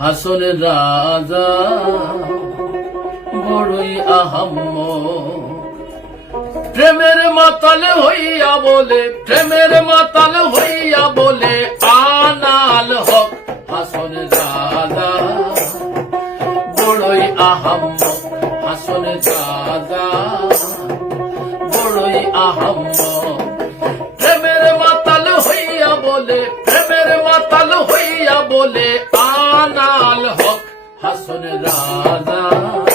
হাসন রাজা, বড়ই আহাম্ম প্রেমের মাতাল হইয়া বলে, প্রেমের মাতাল হইয়া বলে, আনাল হক হাসন রাজা। বড়ই আহাম্ম হাসন রাজা। বড়ই আহাম্ম প্রেমের মাতাল হইয়া বলে, প্রেমের মাতাল হইয়া বলে আনাল হক হাসন রাজা।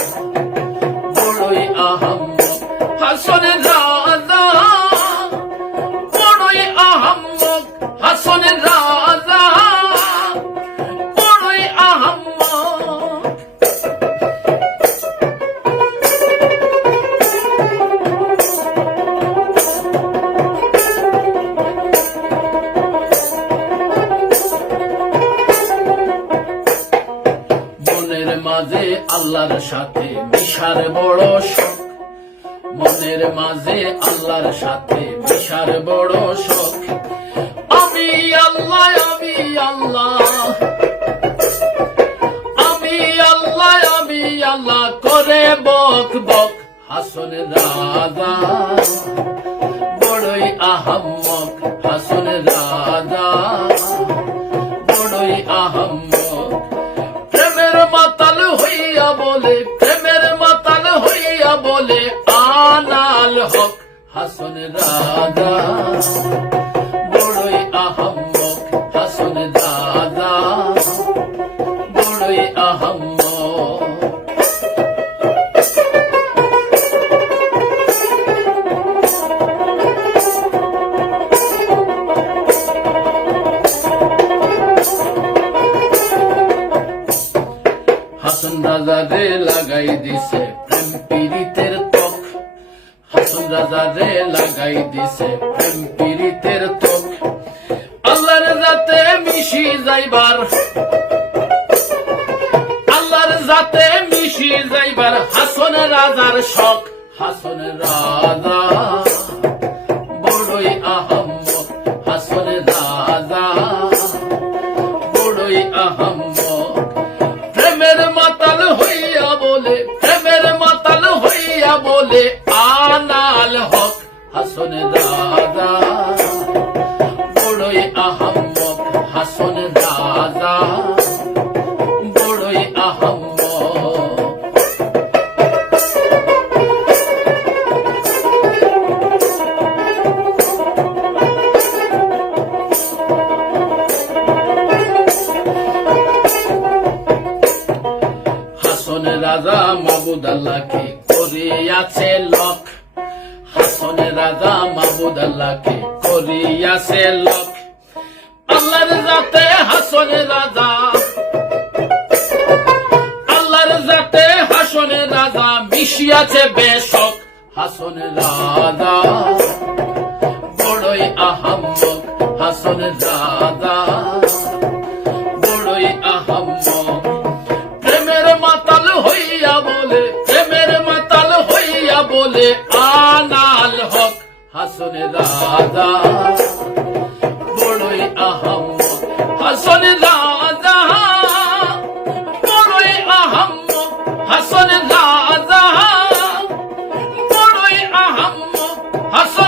মাঝে আল্লাহর সাথে, মিশার বড় শখ। মনের মাঝে আল্লাহর সাথে, মিশার বড় শখ। আমি আল্লাহ আমি আল্লাহ। আমি আল্লাহ আমি আল্লাহ, করে বক বক। হাসন রাজা, বড়ই আহাম্মক। হাসন রাজা বড়ই আহম্মক হাসন রাজা বড়ই আহম্মক। হাসন রাজা রে লাগাই দিছে প্রেম হাসন লাগাই দিছে প্রেম পীড়িতের ত্বক আল্লাহর জাতে মিশি যাইবার। আল্লাহর জাতে মিশি যাইবার হাসন রাজার শখ হাসন রাজা হাসন দাদা বড়ই আহম্মক হাসন দাদা বড়ই আহম্মক। হাসন রাজা মাবুদাল্লাহকে করিয়াছে লক হাসন রাজা মাহবুদ আল্লাহকে করিয়াছে লোক। আল্লাহর জাতে হাসন রাজা। আল্লাহর জাতে হাসন রাজা মিশিয়াছে বেশক হাসন রাজা। বড়ই আহাম্মক হাসন রাজা। হাসন রাজা। বড়ই আহম্মদ হাসন রাজা। বড়ই আহম্মদ হাসন রাজা। বড়ই আহম হাসন